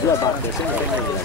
Due batte, sempre meglio.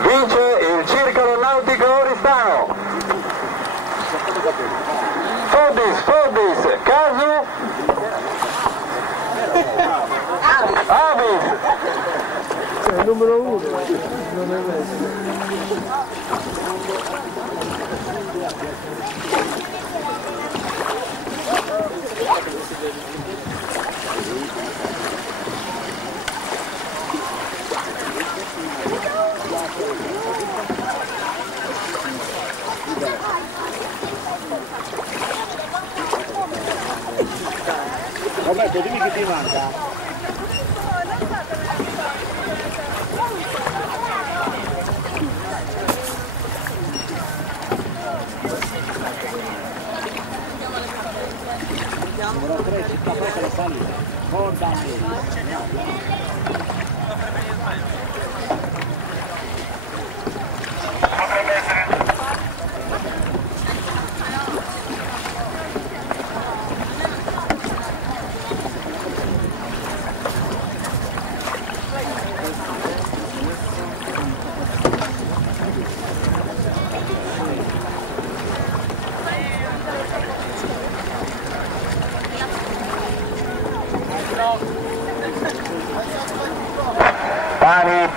Vince il Circolo Nautico Oristano. Fodis, Casu, Avis. È il numero 1, non è vero. Roberto, dimmi che ti manca. Numero 3, città presso la salita. Pani,